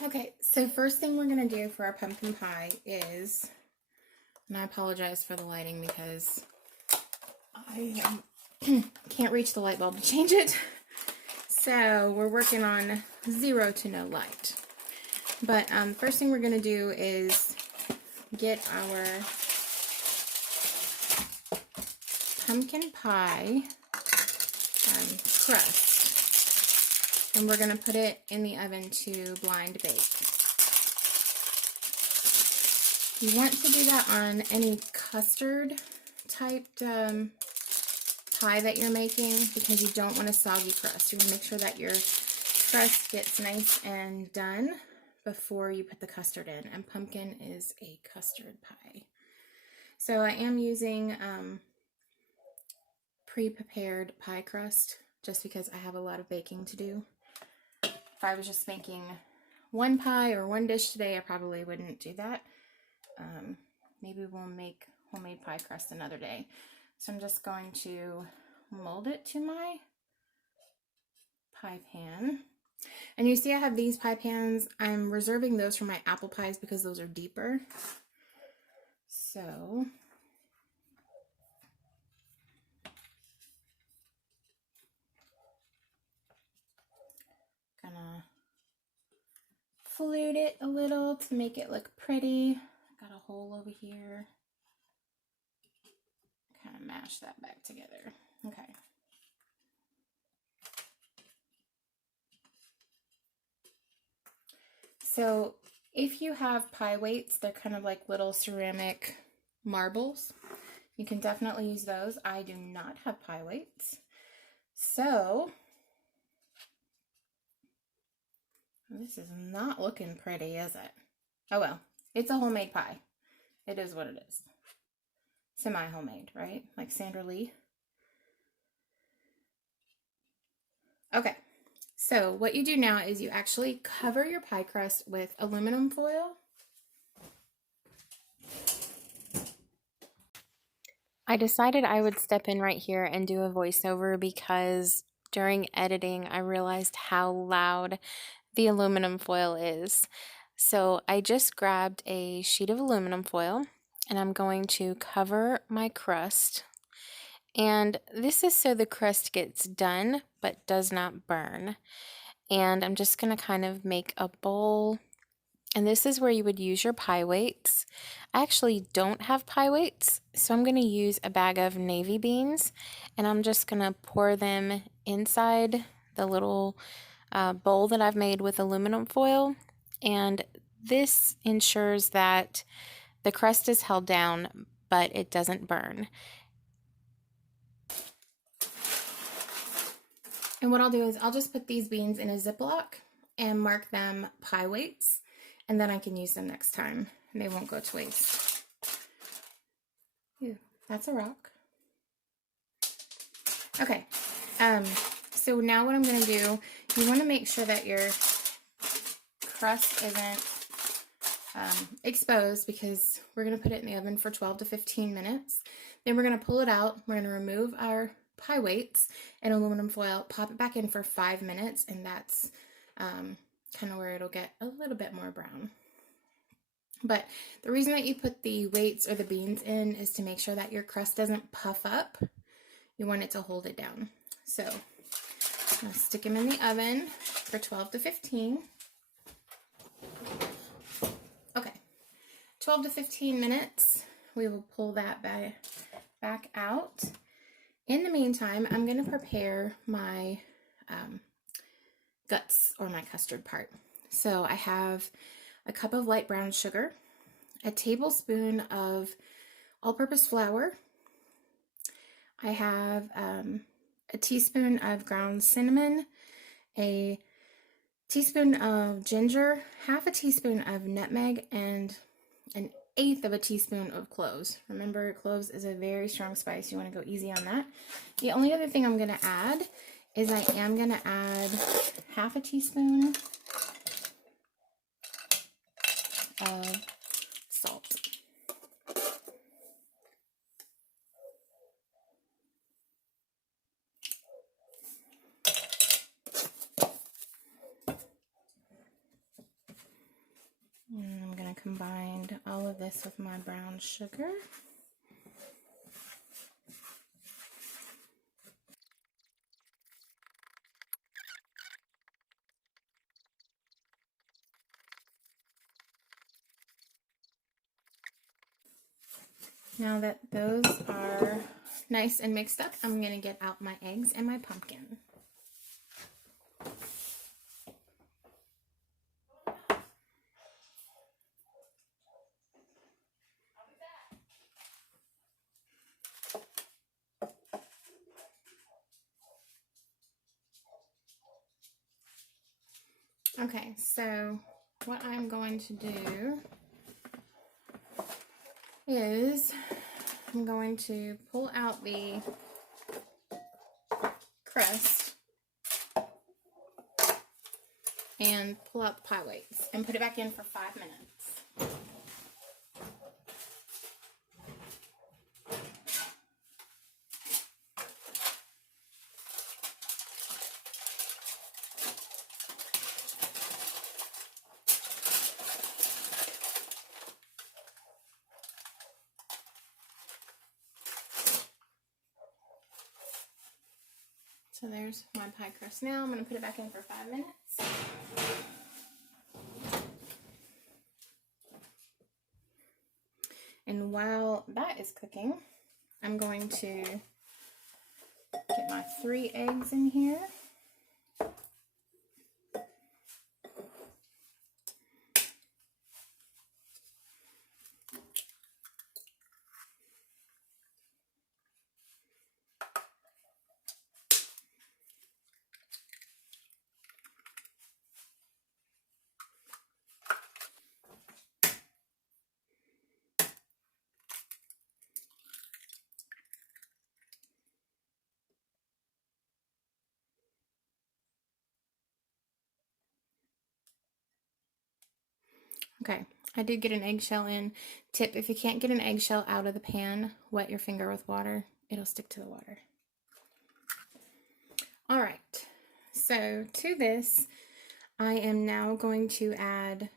Okay, so first thing we're going to do for our pumpkin pie is, and I apologize for the lighting because I can't reach the light bulb to change it. So we're working on 0 to no light. But first thing we're going to do is get our pumpkin pie crust. And we're going to put it in the oven to blind bake. You want to do that on any custard typed pie that you're making because you don't want a soggy crust. You want to make sure that your crust gets nice and done before you put the custard in. And pumpkin is a custard pie. So I am using pre-prepared pie crust just because I have a lot of baking to do. If I was just making one pie or one dish today, I probably wouldn't do that. Maybe we'll make homemade pie crust another day. So I'm just going to mold it to my pie pan. And you see I have these pie pans. I'm reserving those for my apple pies because those are deeper. So gonna flute it a little to make it look pretty. Got a hole over here. Kind of mash that back together. Okay. So if you have pie weights, they're kind of like little ceramic marbles. You can definitely use those. I do not have pie weights. So this is not looking pretty, is it? Oh well, it's a homemade pie. It is what it is. Semi-homemade, right? Like Sandra Lee. Okay, so what you do now is you actually cover your pie crust with aluminum foil. I decided I would step in right here and do a voiceover because during editing I realized how loud the aluminum foil is. So I just grabbed a sheet of aluminum foil and I'm going to cover my crust. And this is so the crust gets done but does not burn. And I'm just going to kind of make a bowl. And this is where you would use your pie weights. I actually don't have pie weights, so I'm going to use a bag of navy beans. And I'm just going to pour them inside the little bowl that I've made with aluminum foil. And this ensures that the crust is held down, but it doesn't burn. And what I'll do is I'll just put these beans in a Ziploc and mark them pie weights, and then I can use them next time and they won't go to waste. Ooh, that's a rock. Okay, so now what I'm going to do, you want to make sure that your crust isn't exposed because we're going to put it in the oven for 12 to 15 minutes. Then we're going to pull it out. We're going to remove our pie weights and aluminum foil, pop it back in for 5 minutes, and that's kind of where it'll get a little bit more brown. But the reason that you put the weights or the beans in is to make sure that your crust doesn't puff up. You want it to hold it down. So I'll stick them in the oven for 12 to 15. Okay, 12 to 15 minutes. We will pull that back out. In the meantime, I'm going to prepare my guts or my custard part. So I have a cup of light brown sugar, a tablespoon of all-purpose flour. I have a teaspoon of ground cinnamon, a teaspoon of ginger, half a teaspoon of nutmeg, and an 1/8 of a teaspoon of cloves. Remember, cloves is a very strong spice. You want to go easy on that. The only other thing I'm going to add is I am going to add half a teaspoon of salt. combined all of this with my brown sugar. Now that those are nice and mixed up, I'm going to get out my eggs and my pumpkin. Okay, so what I'm going to do is I'm going to pull out the crust and pull out the pie weights and put it back in for 5 minutes. So there's my pie crust now. I'm going to put it back in for 5 minutes. And while that is cooking, I'm going to get my 3 eggs in here. Okay, I did get an eggshell in. Tip, if you can't get an eggshell out of the pan, wet your finger with water. It'll stick to the water. All right, so to this, I am now going to add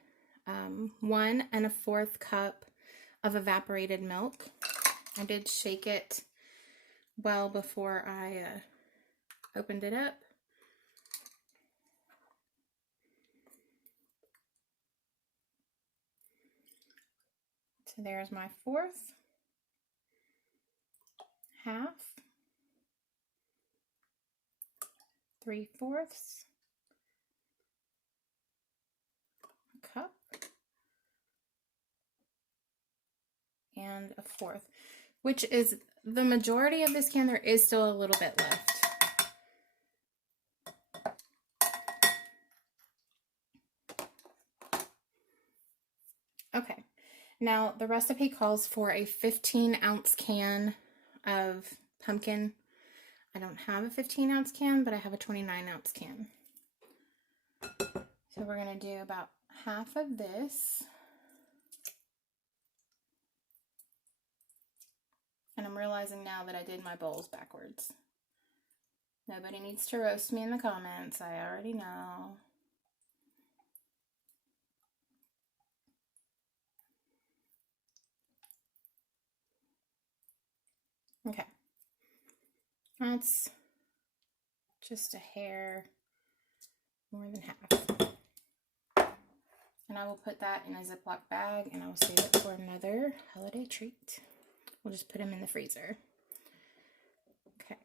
1 1/4 cup of evaporated milk. I did shake it well before I opened it up. So there's my 1/4, 1/2, 3/4 cup, and 1/4, which is the majority of this can. There is still a little bit left. Okay, now the recipe calls for a 15-ounce can of pumpkin. I don't have a 15-ounce can, but I have a 29-ounce can. So we're going to do about half of this. And I'm realizing now that I did my bowls backwards. Nobody needs to roast me in the comments. I already know. Okay. That's just a hair more than half. And I will put that in a Ziploc bag and I will save it for another holiday treat. We'll just put them in the freezer. Okay.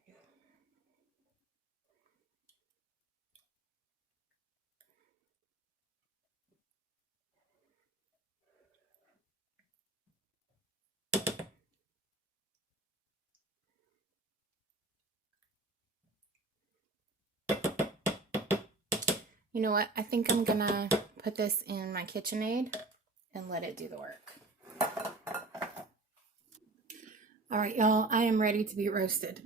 You know what? I think I'm gonna put this in my KitchenAid and let it do the work. All right, y'all, I am ready to be roasted.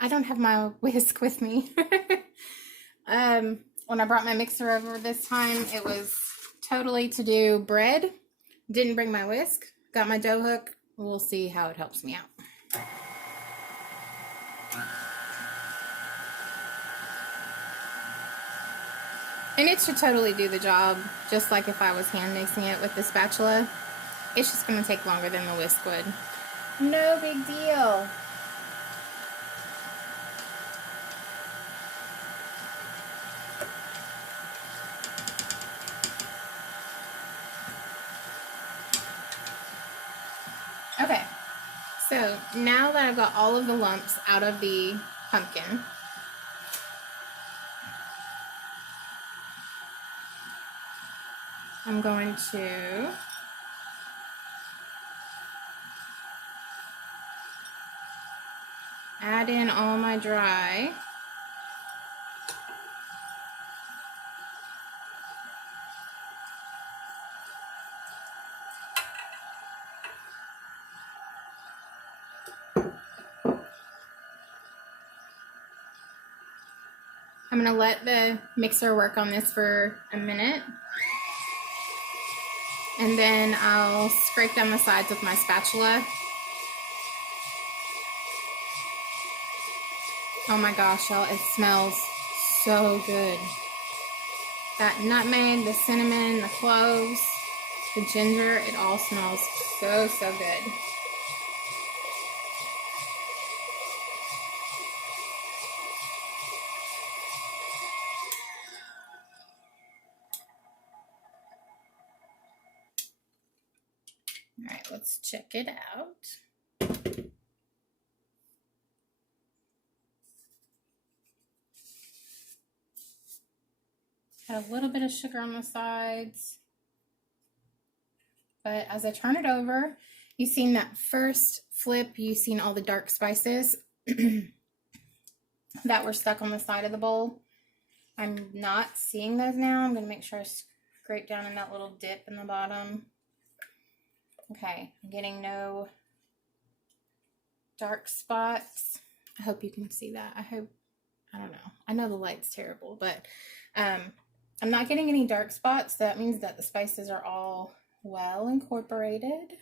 I don't have my whisk with me. When I brought my mixer over this time, it was totally to do bread. Didn't bring my whisk. Got my dough hook. We'll see how it helps me out. And it should totally do the job, just like if I was hand mixing it with the spatula. It's just going to take longer than the whisk would. No big deal. Okay, so now that I've got all of the lumps out of the pumpkin, I'm going to add in all my dry. I'm going to let the mixer work on this for a minute, and then I'll scrape down the sides with my spatula. Oh my gosh, y'all, it smells so good. That nutmeg, the cinnamon, the cloves, the ginger, it all smells so, so good. All right, let's check it out. Got a little bit of sugar on the sides. But as I turn it over, you've seen that first flip, you've seen all the dark spices that were stuck on the side of the bowl. I'm not seeing those now. I'm going to make sure I scrape down in that little dip in the bottom. Okay, I'm getting no dark spots. I hope you can see that. I don't know. I know the light's terrible, but I'm not getting any dark spots. That means that the spices are all well incorporated.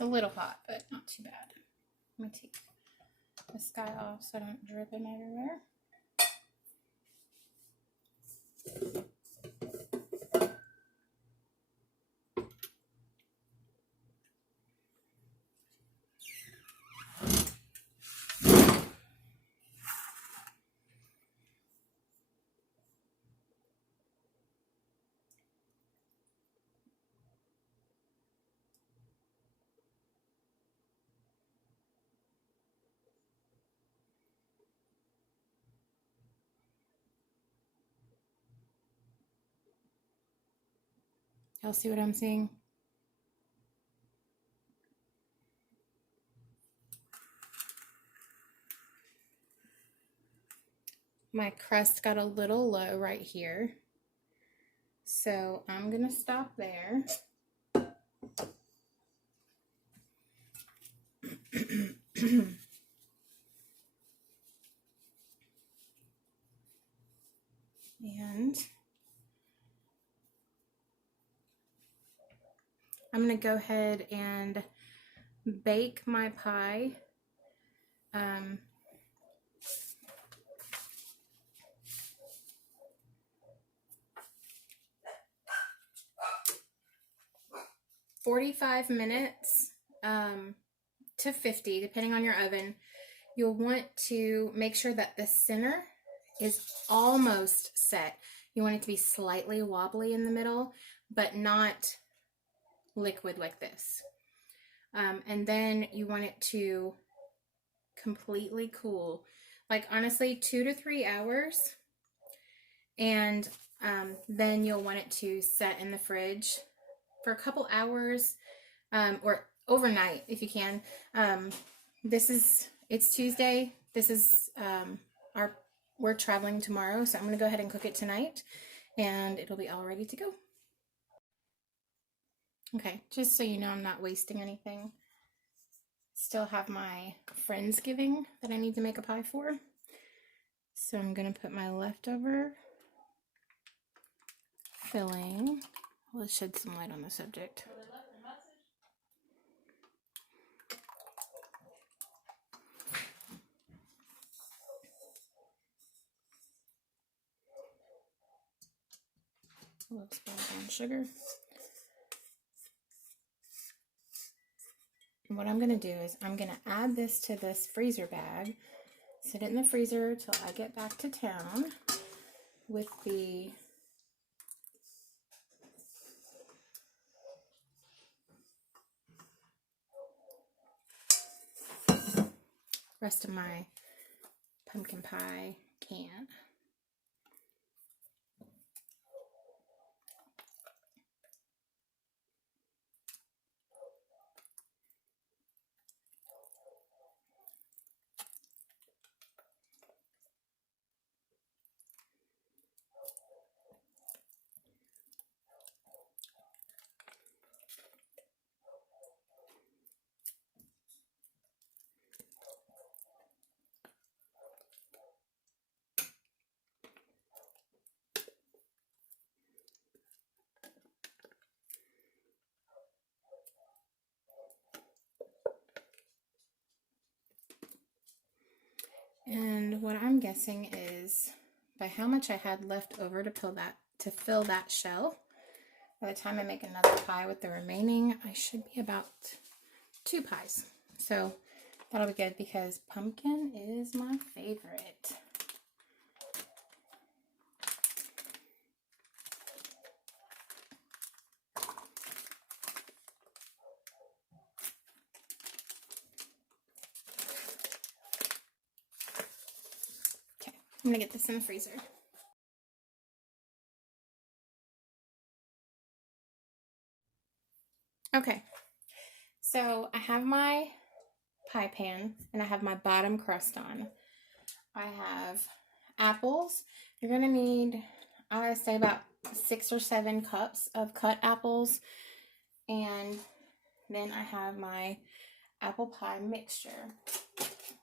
It's a little hot, but not too bad. Let me take this guy off so I don't drip him everywhere. Y'all see what I'm seeing? My crust got a little low right here, so I'm gonna stop there. And I'm going to go ahead and bake my pie. 45 minutes to 50, depending on your oven. You'll want to make sure that the center is almost set. You want it to be slightly wobbly in the middle, but not liquid like this. And then you want it to completely cool, like honestly 2 to 3 hours. And then you'll want it to set in the fridge for a couple hours, or overnight if you can. It's Tuesday. This is we're traveling tomorrow, so I'm gonna go ahead and cook it tonight and it'll be all ready to go. Okay, just so you know, I'm not wasting anything. Still have my Friendsgiving that I need to make a pie for. So I'm gonna put my leftover filling. Let's shed some light on the subject. A little spoon of brown sugar. And what I'm going to do is I'm going to add this to this freezer bag, sit it in the freezer till I get back to town with the rest of my pumpkin pie can. And what I'm guessing is by how much I had left over to fill that shell, by the time I make another pie with the remaining, I should be about 2 pies. So that'll be good because pumpkin is my favorite. Okay, I'm gonna get this in the freezer. Okay, so I have my pie pan and I have my bottom crust on. I have apples. You're gonna need, I say, about 6 or 7 cups of cut apples, and then I have my apple pie mixture,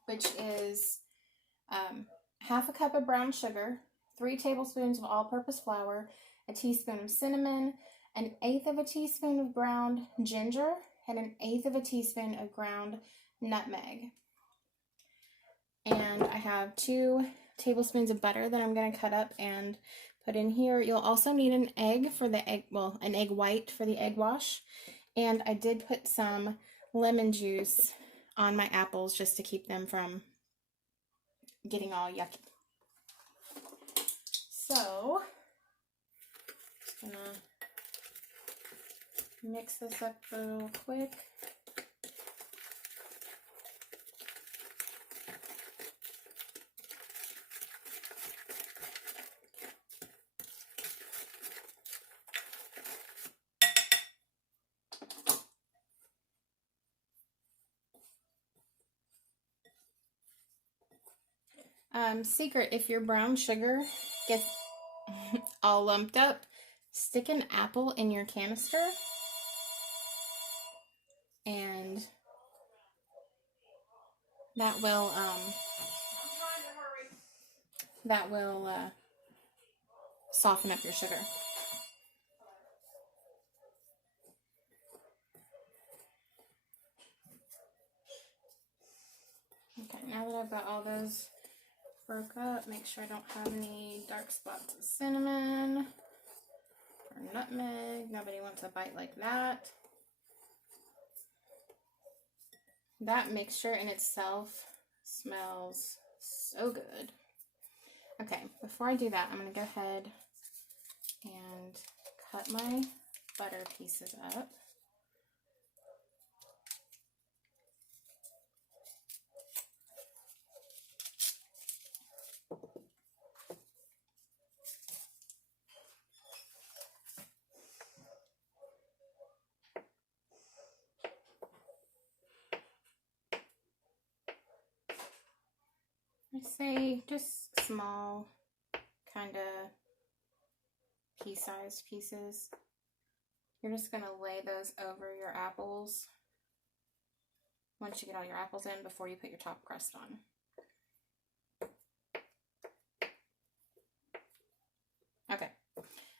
which is half a cup of brown sugar, 3 tablespoons of all-purpose flour, a teaspoon of cinnamon, 1/8 of a teaspoon of ground ginger, and 1/8 of a teaspoon of ground nutmeg. And I have 2 tablespoons of butter that I'm going to cut up and put in here. You'll also need an egg for the egg, well, an egg white for the egg wash. And I did put some lemon juice on my apples just to keep them from getting all yucky. So, just gonna mix this up real quick. Secret, if your brown sugar gets all lumped up, stick an apple in your canister and that will soften up your sugar. Okay, now that I've got all those broke up, make sure I don't have any dark spots of cinnamon or nutmeg. Nobody wants a bite like that. That mixture in itself smells so good. Okay, before I do that, I'm going to go ahead and cut my butter pieces up. I say just small, kind of pea-sized pieces. You're just going to lay those over your apples once you get all your apples in before you put your top crust on. Okay,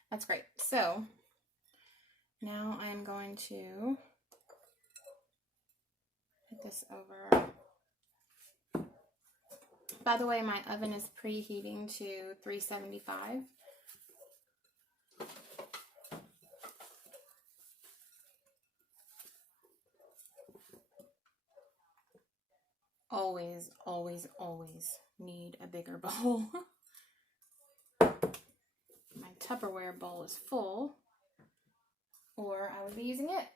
that's great. So now I'm going to put this over. By the way, my oven is preheating to 375. Always, always, always need a bigger bowl. My Tupperware bowl is full, or I would be using it.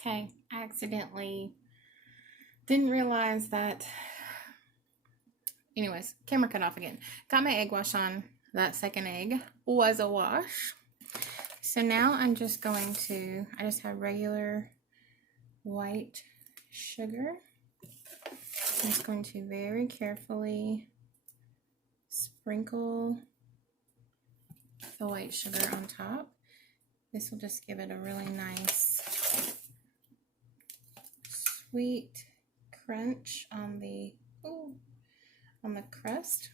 Okay, I accidentally didn't realize that. Anyways, camera cut off again. Got my egg wash on. That second egg was a wash. So now I'm just going to, I just have regular white sugar. I'm just going to very carefully sprinkle the white sugar on top. This will just give it a really nice sweet crunch on the crust.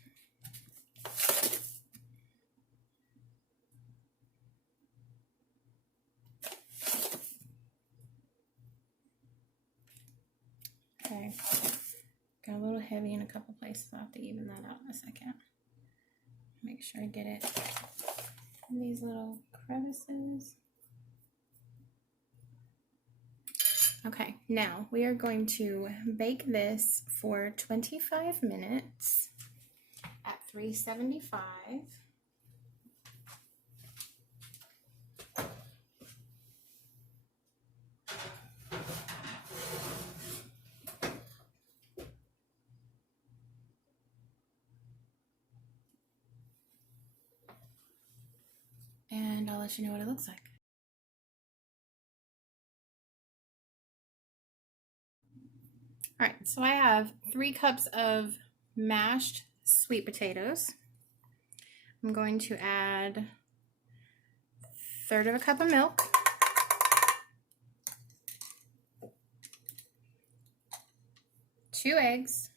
Okay, got a little heavy in a couple places. I'll have to even that out in a second. Make sure I get it in these little crevices. Okay, now we are going to bake this for 25 minutes at 375. And I'll let you know what it looks like. All right, so I have 3 cups of mashed sweet potatoes. I'm going to add 1/3 cup of milk, 2 eggs,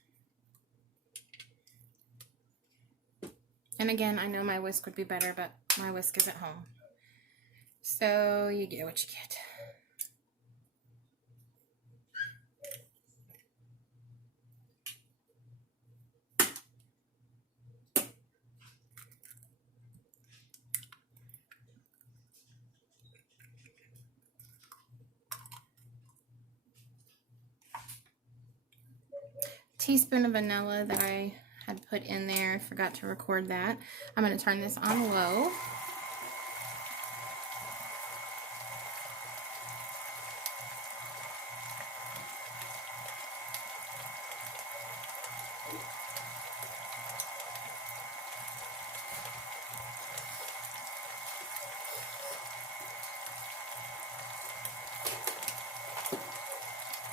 and again, I know my whisk would be better, but my whisk is at home. So you get what you get. Teaspoon of vanilla that I had put in there. Forgot to record that. I'm going to turn this on low.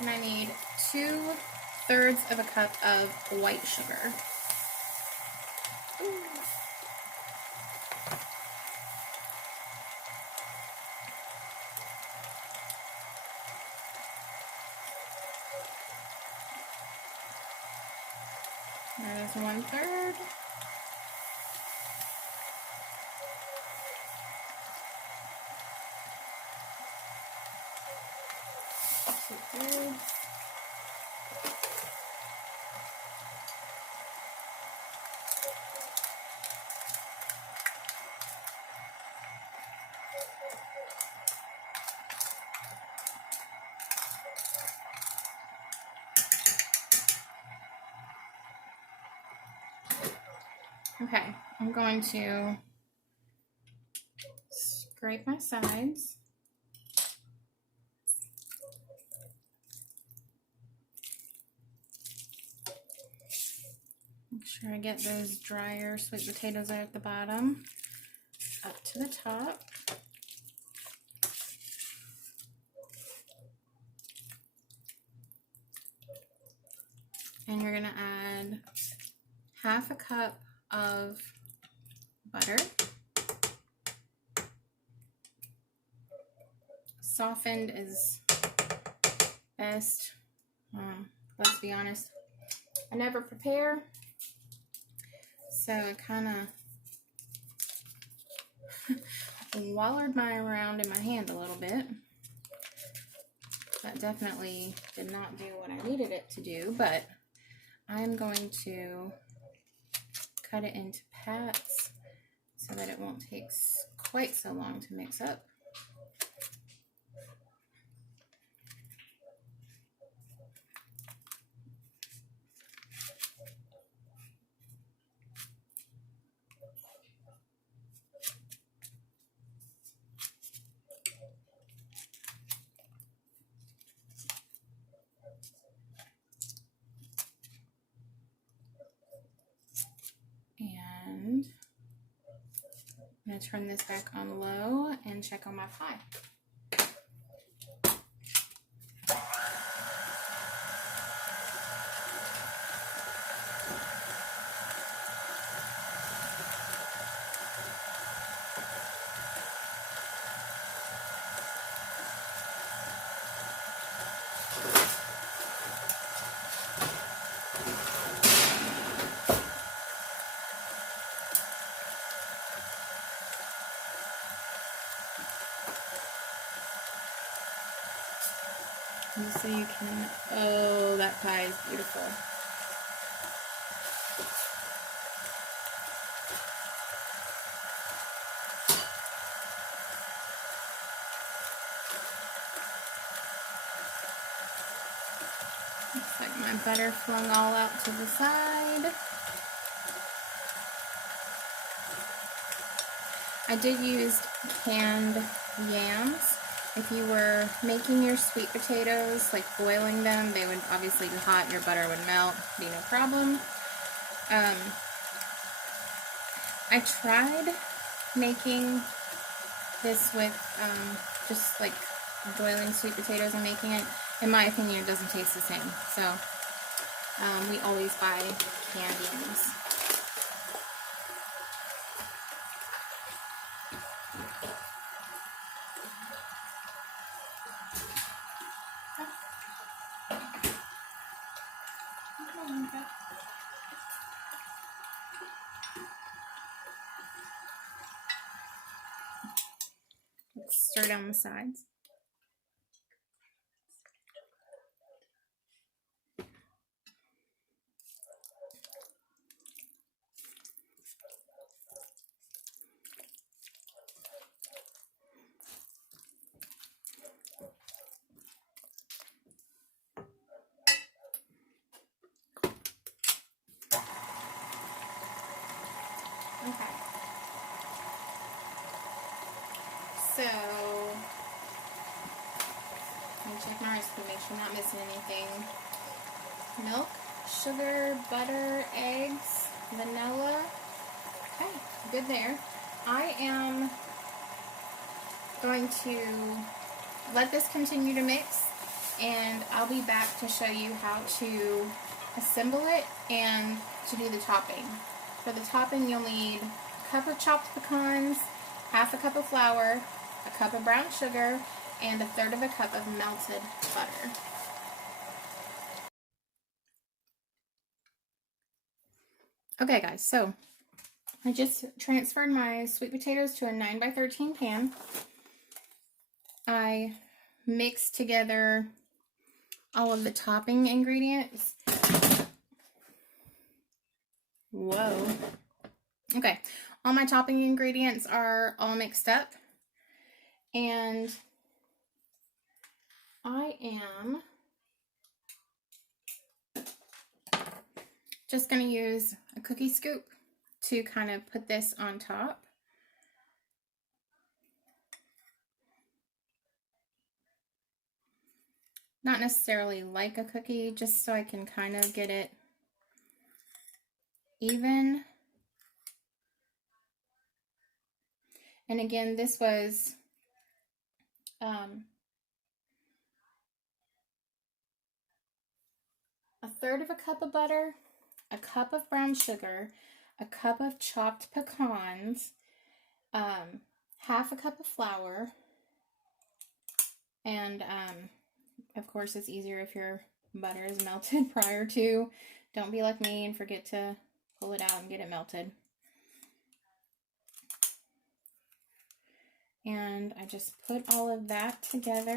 And I need 2/3 of a cup of white sugar. That is 1/3. Okay, I'm going to scrape my sides. Make sure I get those drier sweet potatoes out at the bottom, up to the top. And you're gonna add half a cup of butter, softened is best. Let's be honest, I never prepare, so it kind of wallered mine around in my hand a little bit. That definitely did not do what I needed it to do, but I'm going to cut it into pats so that it won't take quite so long to mix up. And I'm going to turn this back on low and check on my pie. Just so you can, oh, that pie is beautiful. Looks like my butter flung all out to the side. I did use canned yams. If you were making your sweet potatoes, like boiling them, they would obviously be hot, your butter would melt, be no problem. I tried making this with just like boiling sweet potatoes and making it. In my opinion, it doesn't taste the same. So we always buy canned yams. Let's stir down the sides. Okay. So, let me check my recipe, make sure I'm not missing anything. Milk, sugar, butter, eggs, vanilla. Okay, good there. I am going to let this continue to mix, and I'll be back to show you how to assemble it and to do the topping. For the topping, you'll need a cup of chopped pecans, half a cup of flour, a cup of brown sugar, and a third of a cup of melted butter. Okay guys, so I just transferred my sweet potatoes to a 9x13 pan. I mixed together all of the topping ingredients. Whoa. Okay, all my topping ingredients are all mixed up, and I am just going to use a cookie scoop to kind of put this on top. Not necessarily like a cookie, just so I can kind of get it even. And again, this was 1/3 of a cup of butter, a cup of brown sugar, a cup of chopped pecans, half a cup of flour, and of course it's easier if your butter is melted prior to. Don't be like me and forget to pull it out and get it melted. And I just put all of that together.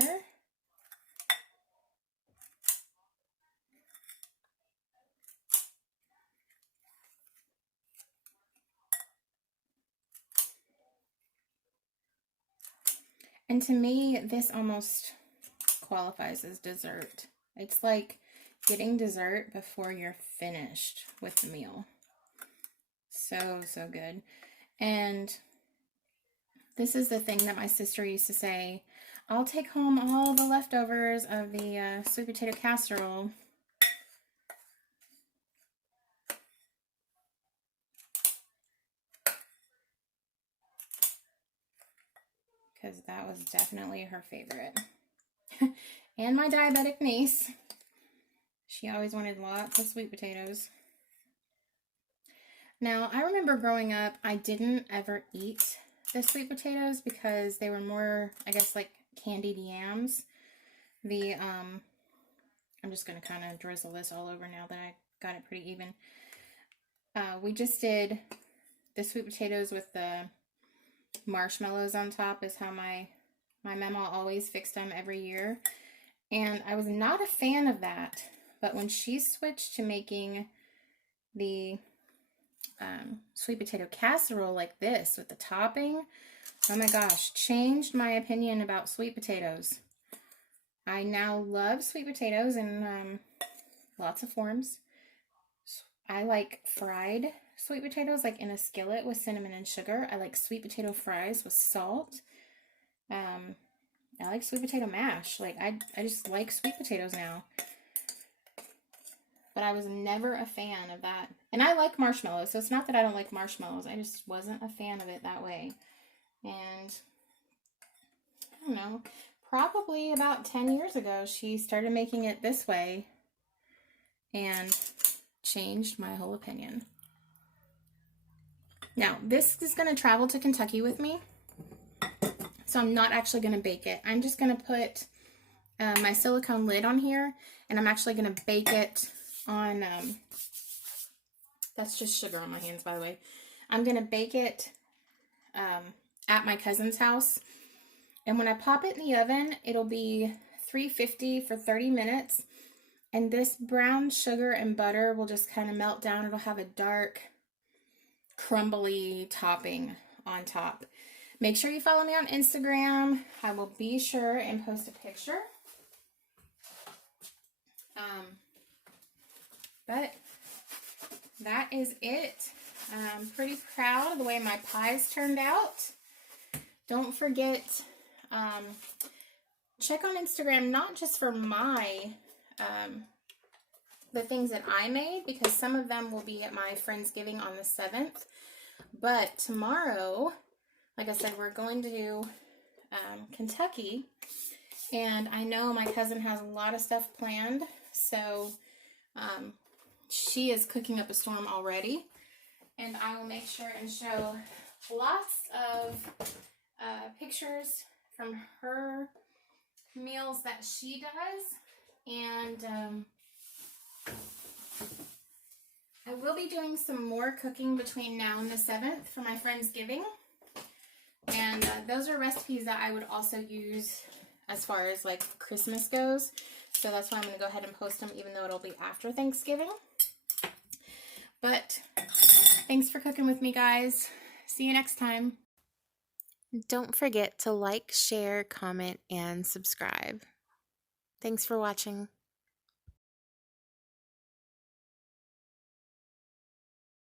And to me, this almost qualifies as dessert. It's like getting dessert before you're finished with the meal. So, so good. And this is the thing that my sister used to say, I'll take home all the leftovers of the sweet potato casserole. Because that was definitely her favorite. And my diabetic niece. She always wanted lots of sweet potatoes. Now, I remember growing up, I didn't ever eat the sweet potatoes because they were more, I guess, like candied yams. I'm just going to kind of drizzle this all over now that I got it pretty even. We just did the sweet potatoes with the marshmallows on top is how my mama always fixed them every year. And I was not a fan of that. But when she switched to making the sweet potato casserole like this with the topping, oh my gosh, changed my opinion about sweet potatoes. I now love sweet potatoes in lots of forms. I like fried sweet potatoes, like in a skillet with cinnamon and sugar. I like sweet potato fries with salt. I like sweet potato mash. Like I just like sweet potatoes now. But I was never a fan of that. And I like marshmallows, so it's not that I don't like marshmallows. I just wasn't a fan of it that way. And I don't know, probably about 10 years ago, she started making it this way and changed my whole opinion. Now, this is going to travel to Kentucky with me, so I'm not actually going to bake it. I'm just going to put my silicone lid on here, and I'm actually going to bake it on, that's just sugar on my hands, by the way. I'm going to bake it at my cousin's house, and when I pop it in the oven, it'll be 350 for 30 minutes, and this brown sugar and butter will just kind of melt down. It'll have a dark, crumbly topping on top. Make sure you follow me on Instagram. I will be sure and post a picture. But that is it. I'm pretty proud of the way my pies turned out. Don't forget, check on Instagram, not just for my, the things that I made, because some of them will be at my Friendsgiving on the 7th. But tomorrow, like I said, we're going to Kentucky, and I know my cousin has a lot of stuff planned, so she is cooking up a storm already, and I will make sure and show lots of pictures from her meals that she does, and I will be doing some more cooking between now and the 7th for my Friendsgiving, and those are recipes that I would also use as far as like Christmas goes, so that's why I'm going to go ahead and post them even though it'll be after Thanksgiving. But thanks for cooking with me, guys. See you next time. Don't forget to like, share, comment, and subscribe. Thanks for watching.